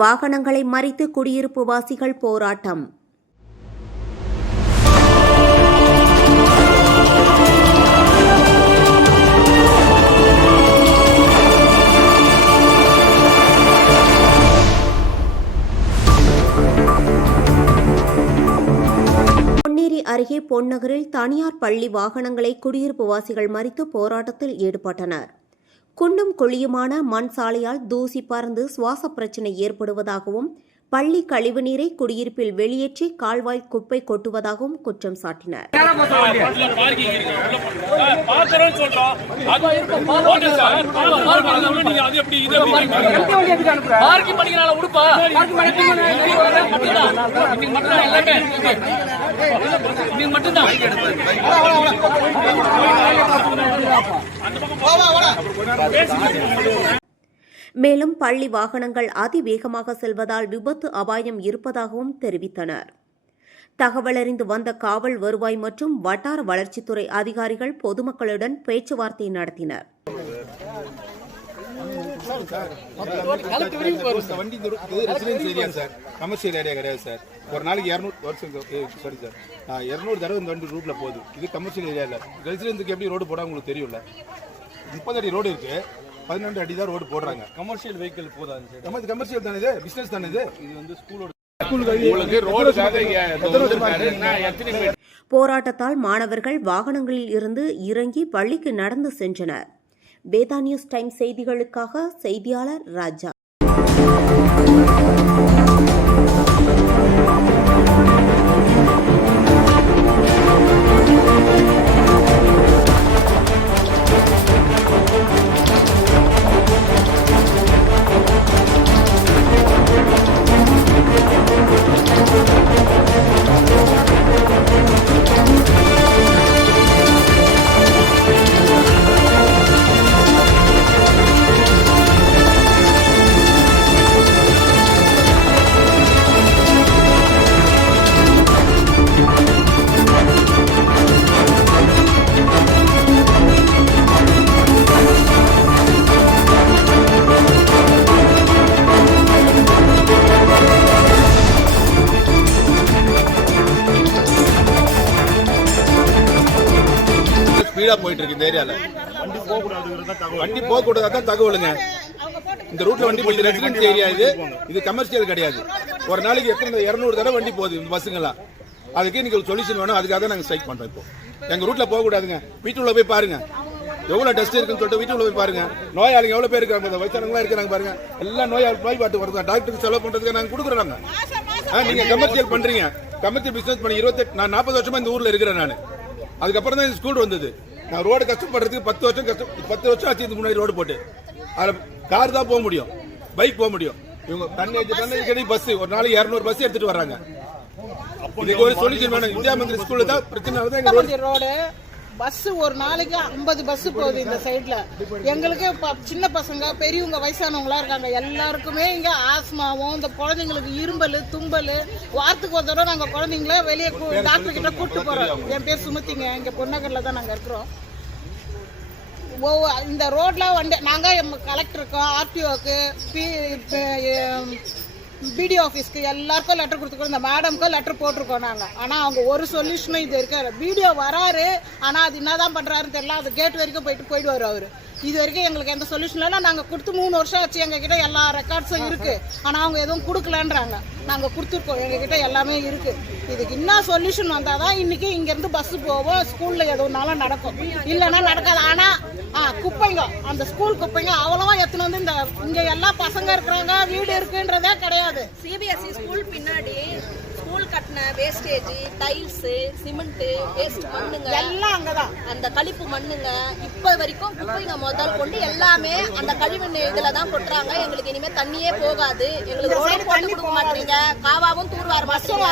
வாகனங்களை மறித்து குடியிருப்பு வாசிகள் போராட்டம். பொன்னேரி அருகே பொன்னகரில் தனியார் பள்ளி வாகனங்களை குடியிருப்பு வாசிகள் மறித்து போராட்டத்தில் ஈடுபட்டனர். குண்டும் குழியுமான மண் சாலையால் தூசி பறந்து சுவாச பிரச்சினை ஏற்படுவதாகவும், பள்ளி கழிவுநீரை குடியிருப்பில் வெளியேற்றி கால்வாய் குப்பை கொட்டுவதாகவும் குற்றம் சாட்டினர். மேலும் பள்ளி வாகனங்கள் அதிவேகமாக செல்வதால் விபத்து அபாயம் இருப்பதாகவும் தெரிவித்தனர். தகவலறிந்து வந்த காவல், வருவாய் மற்றும் வட்டார வளர்ச்சித்துறை அதிகாரிகள் பொதுமக்களுடன் பேச்சுவார்த்தை நடத்தினர். கமர்ஷியல் ஏரியா கிடையாது சார். ஒரு நாளைக்கு 200 தடவை இந்த வண்டி ரூட்ல போகுது. இது கமர்ஷியல் ஏரியா இல்ல. ரெசிடென்ஸுக்கு எப்படி ரோடு போட உங்களுக்கு தெரியும்ல. 30 அடி ரோடு இருக்கு, 12 அடி தான் ரோடு போடுறாங்க. கமர்ஷியல் வெஹிக்கிள் போதாது. கமர்ஷியல் தானே இது, பிசினஸ் தானே இது. இது வந்து ஸ்கூலோட போராட்டத்தால் மாணவர்கள் வாகனங்களில் இருந்து இறங்கி பள்ளிக்கு நடந்து சென்றனர். வேதா நியூஸ் டைம் செய்திகளுக்காக செய்தியாளர் ராஜா. போயிட்டு இருக்கு இந்த ஏரியால. வண்டி போக கூடாது தகவலுங்க. இந்த ரூட்ல வண்டி போயிட்டு ரெசிடென்சி ஏரியா இது கமர்ஷியல் கிடையாது. ஒரு நாளைக்கு எத்தனை 200 தடவை வண்டி போகுது இந்த பஸ்ஸுங்கெல்லாம். அதுக்கு இன்னைக்கு ஒரு சொல்யூஷன் வேணும். அதுக்காக தான் நாங்க ஸ்ட்ரைக் பண்றோம். இப்போ எங்க ரூட்ல போக கூடாதுங்க. வீட்டுக்குள்ள போய் பாருங்க எவ்வளவு டஸ்ட் இருக்குன்னு சொல்லிட்டு வீட்டுக்குள்ள போய் பாருங்க. நோயாளிங்க எவ்வளவு பேர் இருக்காங்க, வயசானவங்களா இருக்கிறாங்க பாருங்க. எல்லாம் நோய்பாட்டு வருது. டாக்டருக்கு செலவு பண்றதுக்கு நாங்க கொடுக்குறோம். நீங்க கமர்ஷியல் பண்றீங்க, கமர்ஷியல் பிசினஸ் பண்ணி 28 40 வருஷமா இந்த ஊர்ல இருக்கிறேன் நான். அதுக்கப்புறம் தான் இந்த ஸ்கூல் வந்தது. நான் ரோடு கஷ்டப்படுறதுக்கு 10 வருஷம் ஆச்சு. இதுக்கு முன்னாடி ரோடு போட்டு அதில் கார் தான் போக முடியும், பைக் போக முடியும். இவங்க தண்ணி பஸ் ஒரு நாளைக்கு 200 பஸ் எடுத்துட்டு வர்றாங்க. இதுக்கு ஒரு சொல்யூஷன் வேணும். வித்யா மந்திரி ஸ்கூல்ல தான் பிரச்சனை. ரோடு பஸ் ஒரு நாளைக்கு 50 பஸ் போகுது இந்த சைட்ல. எங்களுக்கு சின்ன பசங்க, பெரியவங்க, வயசானவங்களா இருக்காங்க. எல்லாருக்குமே இங்க ஆஸ்மாவும், இந்த குழந்தைங்களுக்கு இரும்பல், தும்பல். வாரத்துக்கு ஒரு தடவை நாங்க குழந்தைங்கள வெளியே டாக்டர் கிட்ட கூப்பிட்டு போறோம். என் பேர் சுமத்திங்க. இங்க பொன்னகர்ல தான் நாங்க இருக்கிறோம். இந்த ரோட்ல நாங்க கலெக்டருக்கு, ஆர்டிஓக்கு, பிடி ஆஃபீஸ்க்கு எல்லாருக்கும் லெட்டர் கொடுத்துருக்கோம். இந்த மேடம்க்கும் லெட்டர் போட்டிருக்கோம் நாங்க. ஆனா அவங்க ஒரு சொல்யூஷனும் இது இருக்காரு. பிடிஓ வராரு, ஆனா அது என்னதான் பண்றாருன்னு தெரியல. அது கேட் வரைக்கும் போயிடுவாரு அவரு. இது வரைக்கும் எங்களுக்கு எந்த சொல்யூஷன் இல்லை. நாங்க கொடுத்து 3 வருஷம் ஆச்சு. எங்க கிட்ட எல்லா ரெக்கார்ட்ஸும் இருக்கு. ஆனா அவங்க எதுவும் கொடுக்கலன்றாங்க. நாங்க கொடுத்துருக்கோம், எங்க கிட்ட எல்லாமே இருக்கு. இதுக்கு என்ன சொல்யூஷன் வந்தாதான் இன்னைக்கு இங்க இருந்து பஸ் போவோம், ஸ்கூல்ல எதுனாலும் நடக்கும். இல்லைன்னா நடக்காது. ஆனா குப்பைங்க, அந்த ஸ்கூல் குப்பைங்க அவ்வளவா எத்தனை வந்து இங்க எல்லா பசங்க இருக்கிறாங்க, வீடு இருக்குன்றதே கிடையாது. சிபிஎஸ்இ ஸ்கூல் பின்னாடி ஸ்கூல் கட்டின வேஸ்டேஜ், டைல்ஸ், சிமெண்ட், வேஸ்ட் மண்ணுங்க எல்லாம் அங்கதான். அந்த கழிப்பு மண்ணுங்க இப்ப வரைக்கும் குப்பைங்க முதல் கொண்டு எல்லாமே அந்த கழிவு இதுல தான் கொட்டுறாங்க. எங்களுக்கு இனிமே தண்ணியே போகாது. எங்களுக்கு ரோடு போட்டு கொடுக்க மாட்டீங்க, காவாவும் தூர்வார மாட்டீங்க,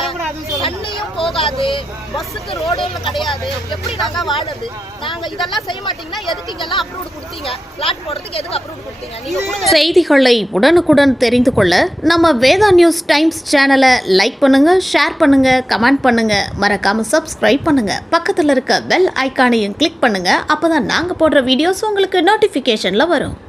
தண்ணியும் போகாது, பஸ்ஸுக்கு ரோடும் கிடையாது. எப்படி நாங்க வாழுது? நாங்க இதெல்லாம் செய்ய மாட்டீங்கன்னா எதுக்கு இங்கெல்லாம் அப்ரூவ் கொடுத்தீங்க? பிளாட் போடுறதுக்கு எதுக்கு அப்ரூவ் கொடுத்தீங்க? செய்திகளை உடனுக்குடன் தெரிந்து கொள்ள நம்ம வேதா நியூஸ் டைம்ஸ் சேனலை லைக் பண்ணுங்க, ஷேர் பண்ணுங்க, கமெண்ட் பண்ணுங்க, மறக்காம சப்ஸ்கிரைப் பண்ணுங்க. பக்கத்துல இருக்க பெல் ஐகானையும் கிளிக் பண்ணுங்க. அப்பதான் நாங்க போடுற வீடியோஸ் உங்களுக்கு நோட்டிபிகேஷன்ல வரும்.